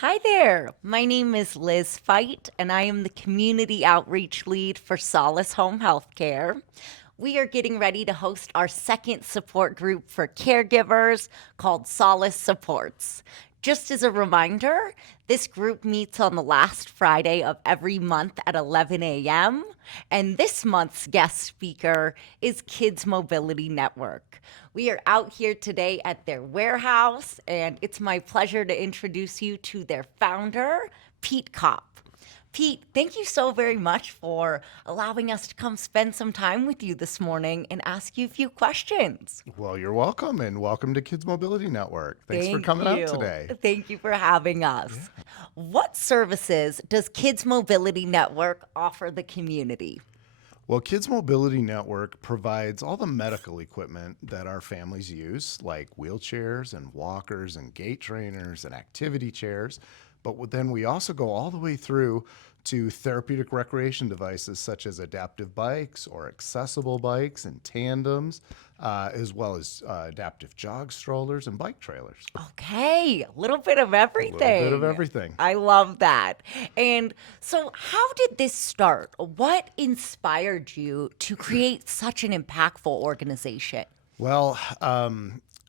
Hi there. My name is Liz Fight, and I am the Community Outreach Lead for Solace Home Healthcare. We are getting ready to host our second support group for caregivers called Solace Supports. Just as a reminder, this group meets on the last Friday of every month at 11 a.m. And this month's guest speaker is Kids Mobility Network. We are out here today at their warehouse, and it's my pleasure to introduce you to their founder, Pete Kopp. Pete, thank you so very much for allowing us to come spend some time with you this morning and ask you a few questions. Well, you're welcome, and welcome to Kids Mobility Network. Thanks for Thank coming out you. today. Thank you for having Yeah. us. What services does Kids Mobility Network offer the community? Well, Kids Mobility Network provides all the medical equipment that our families use, like wheelchairs and walkers and gait trainers and activity chairs. But then we also go all the way through to therapeutic recreation devices such as adaptive bikes or accessible bikes and tandems, as well as adaptive jog strollers and bike trailers. Okay, a little bit of A little bit of everything. everything. I love that. And so, how did this start? What inspired you to create such an impactful organization? Well,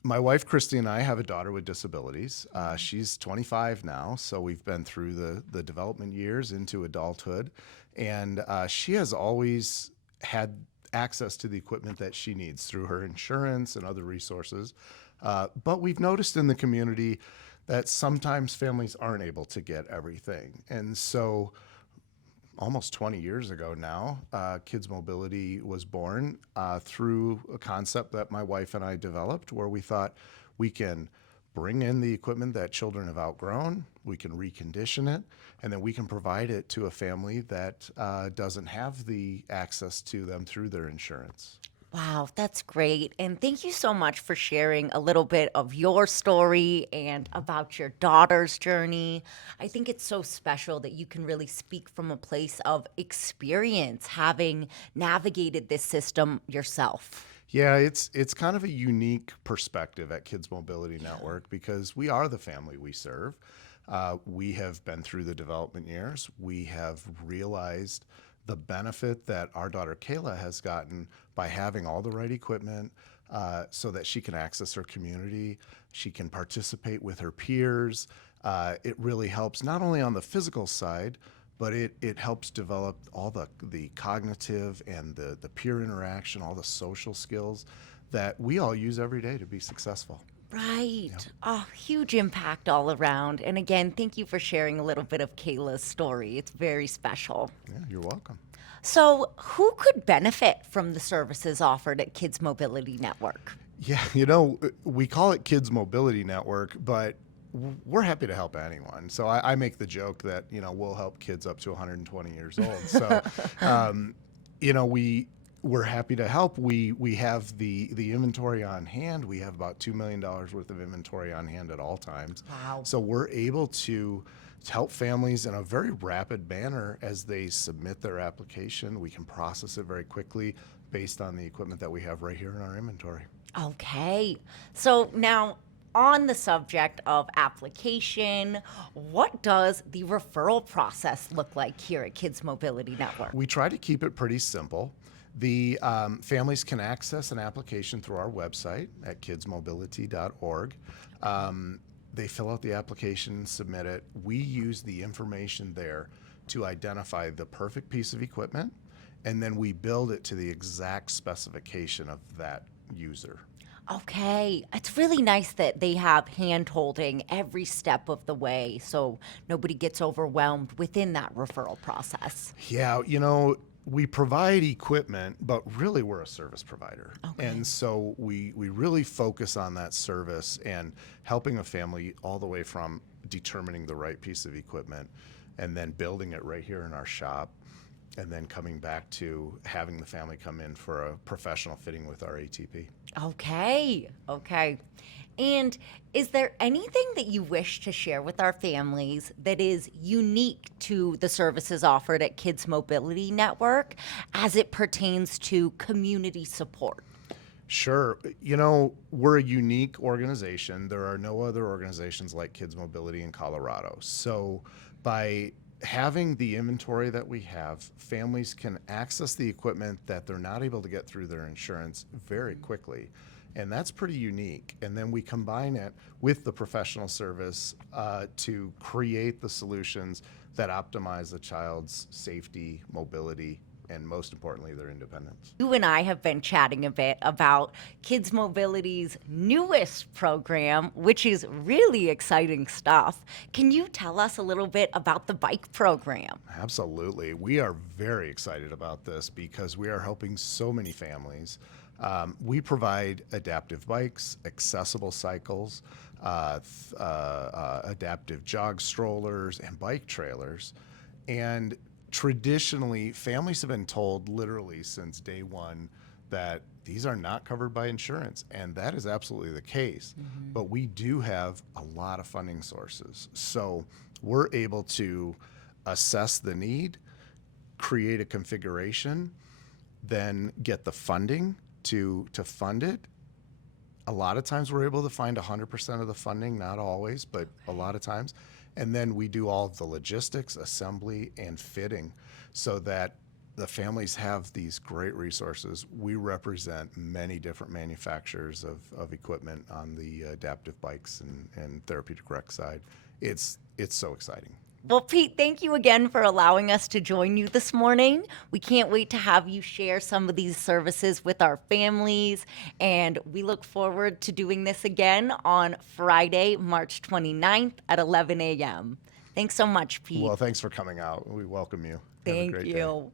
my wife Christy and I have a daughter with disabilities. She's 25 now, so we've been through the development years into adulthood, and she has always had access to the equipment that she needs through her insurance and other resources. But we've noticed in the community that sometimes families aren't able to get everything, and so almost 20 years ago now, Kids Mobility was born through a concept that my wife and I developed where we thought we can bring in the equipment that children have outgrown, we can recondition it, and then we can provide it to a family that doesn't have the access to them through their insurance. Wow, that's great. And thank you so much for sharing a little bit of your story and about your daughter's journey. I think it's so special that you can really speak from a place of experience, having navigated this system yourself. Yeah, it's kind of a unique perspective at Kids Mobility Network because we are the family we serve. We have been through the development years. We have realized the benefit that our daughter Kayla has gotten by having all the right equipment so that she can access her community, she can participate with her peers. It really helps not only on the physical side, but it helps develop all the cognitive and the peer interaction, all the social skills that we all use every day to be successful. Right. Yeah, Oh, huge impact all around. And again, thank you for sharing a little bit of Kayla's story. It's very special. yeah, you're welcome. So, who could benefit from the services offered at Kids Mobility Network? Yeah, we call it Kids Mobility Network, but we're happy to help anyone. So I make the joke that, we'll help kids up to 120 years old. So, we're happy to help. We have the inventory on hand. We have about $2 million worth of inventory on hand at all times. Wow. So we're able to help families in a very rapid manner as they submit their application. We can process it very quickly based on the equipment that we have right here in our inventory. Okay. So now, on the subject of application, what does the referral process look like here at Kids Mobility Network? We try to keep it pretty simple. The families can access an application through our website at kidsmobility.org. They fill out the application, submit it. We use the information there to identify the perfect piece of equipment, and then we build it to the exact specification of that user. Okay. It's really nice that they have hand holding every step of the way so nobody gets overwhelmed within that referral process. Yeah, we provide equipment, but really we're a service provider. Okay. And so we really focus on that service and helping a family all the way from determining the right piece of equipment and then building it right here in our shop and then coming back to having the family come in for a professional fitting with our ATP. Okay. Okay. And is there anything that you wish to share with our families that is unique to the services offered at Kids Mobility Network as it pertains to community support? Sure. You know, we're a unique organization. There are no other organizations like Kids Mobility in Colorado. So by having the inventory that we have, families can access the equipment that they're not able to get through their insurance very quickly. And that's pretty unique. And then we combine it with the professional service to create the solutions that optimize the child's safety, mobility, and most importantly, their independence. You and I have been chatting a bit about Kids Mobility's newest program, which is really exciting stuff. Can you tell us a little bit about the bike program? Absolutely. We are very excited about this because we are helping so many families. We provide adaptive bikes, accessible cycles, adaptive jog strollers, and bike trailers. And traditionally, families have been told literally since day one that these are not covered by insurance, and that is absolutely the case. But we do have a lot of funding sources. So we're able to assess the need, create a configuration, then get the funding to fund it. A lot of times we're able to find 100% of the funding, not always, but a lot of times. And then we do all of the logistics, assembly, and fitting so that the families have these great resources. We represent many different manufacturers of equipment on the adaptive bikes and therapeutic rec side. It's so exciting. Well, Pete, thank you again for allowing us to join you this morning. We can't wait to have you share some of these services with our families, and we look forward to doing this again on Friday, March 29th at 11 a.m. Thanks so much, Pete. Well, thanks for coming out. We welcome you. Have a Thank great day. you.